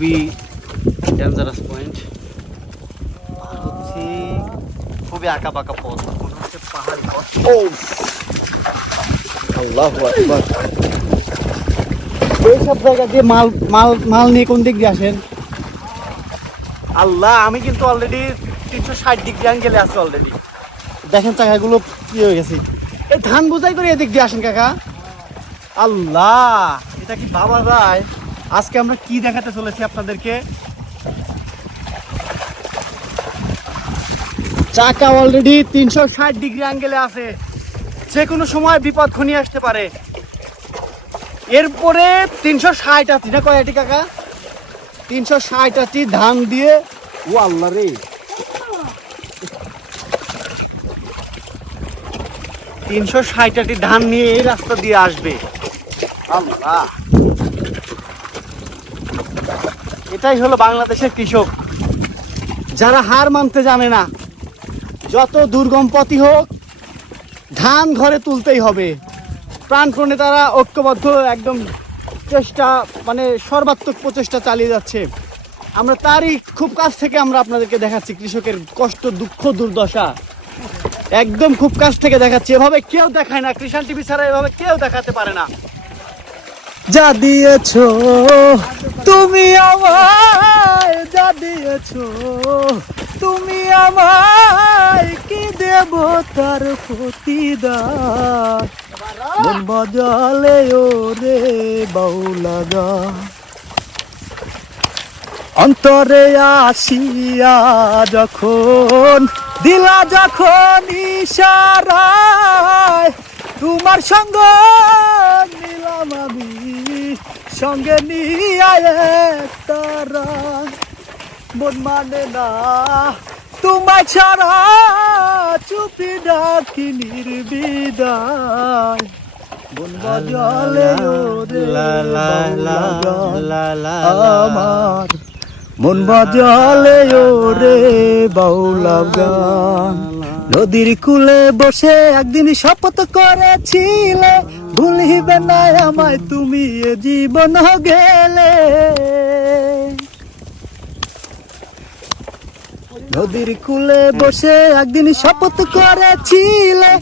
খুবই dangerous point আর হচ্ছে খুবই আঁকা বাঁকা পথ, মনে হচ্ছে পাহাড়ি পথ। ও আল্লাহু আকবার, এইসব জায়গা দিয়ে মাল মাল মাল নিয়ে কোন দিক দিয়ে আসেন? আল্লাহ, আমি কিন্তু অলরেডি 360 ডিগ্রি অ্যাঙ্গেলে আছি অলরেডি। দেখেন চাকাগুলো কি হয়ে গেছে। এই ধান বোঝাই করে এদিক দিয়ে আসেন কাকা। আল্লাহ, এটা কি ভাবা যায়? আজকে আমরা কি দেখাতে চলেছি আপনাদেরকে। চাকা অলরেডি 360 ডিগ্রি অ্যাঙ্গেলে আছে, যে কোনো সময় বিপদ ঘনিয়ে আসতে পারে। এরপরে 360 আটি না কয়টি কাকা? 360 আটি ধান দিয়ে, ও আল্লাহ রে, 360 আটি ধান নিয়ে এই রাস্তা দিয়ে আসবে। আল্লাহ, এটাই হলো বাংলাদেশের কৃষক, যারা হার মানতে জানে না। যত দুর্গম পথই হোক, ধান ঘরে তুলতেই হবে। প্রাণপণে তারা ঐক্যবদ্ধ একদম চেষ্টা, মানে সর্বাত্মক প্রচেষ্টা চালিয়ে যাচ্ছে। আমরা তারই খুব কাছ থেকে আমরা আপনাদেরকে দেখাচ্ছি কৃষকের কষ্ট, দুঃখ, দুর্দশা একদম খুব কাছ থেকে দেখাচ্ছি। এভাবে কেউ দেখায় না, কৃষাণ টিভি ছাড়া এভাবে কেউ দেখাতে পারে না। যা দিয়েছো তুমি আমায়, যা দিয়েছো তুমি আমায়, কি দেব তার প্রতিদান। মন বাজালে ওরে বাউলাগা, অন্তরে আসিয়া যখন দিলা যখন ইশারায়, তোমার সঙ্গ নিলাম আমি, সঙ্গে নিয়ে তারা। মন মানে না তোমায় ছাড়া, চুপি ডাকি নির্বিদায়। মন বাজালে ওরে বাউলা আমার, মন বাজালে ওরে বাউলা গান। নদীর কূলে বসে একদিন শপথ করেছিলে, ভুলিবে না আমায় তুমি এ জীবন গেলে। নদীর কূলে বসে একদিন শপথ করেছিলে।